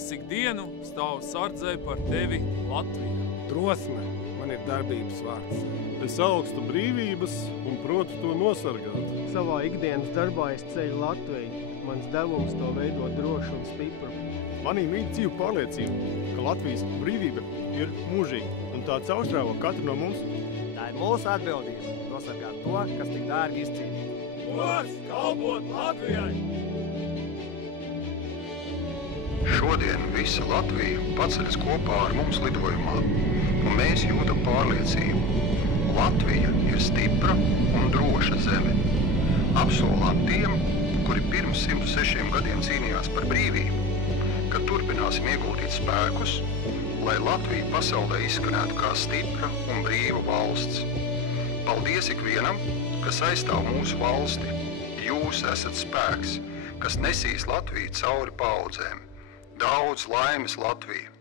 Es ikdienu stāvu sardzē par tevi, Latvija. Drosme man ir darbības vārds. Es augstu brīvības un protu to nosargāt. Savā ikdienas darbā es ceļu Latviju. Mans devums to veidot drošu un stipru. Manī mīt dzīvu pārliecību, ka Latvijas brīvība ir mūžīga un tā caurstrāvo katru no mums. Tā ir mūsu atbildība nosargāt to, kas tik dārgi izcīnīt. Gods kalpot Latvijai! Šodien visa Latvija paceļas kopā ar mums lidojumā, un mēs jūtam pārliecību. Latvija ir stipra un droša zeme. Apsolām tiem, kuri pirms 106 gadiem cīnījās par brīvību, ka turpināsim ieguldīt spēkus, lai Latvija pasaulē izskanētu kā stipra un brīva valsts. Paldies ikvienam, kas aizstāv mūsu valsti. Jūs esat spēks, kas nesīs Latviju cauri paudzēm. Daudz laimes, Latvija!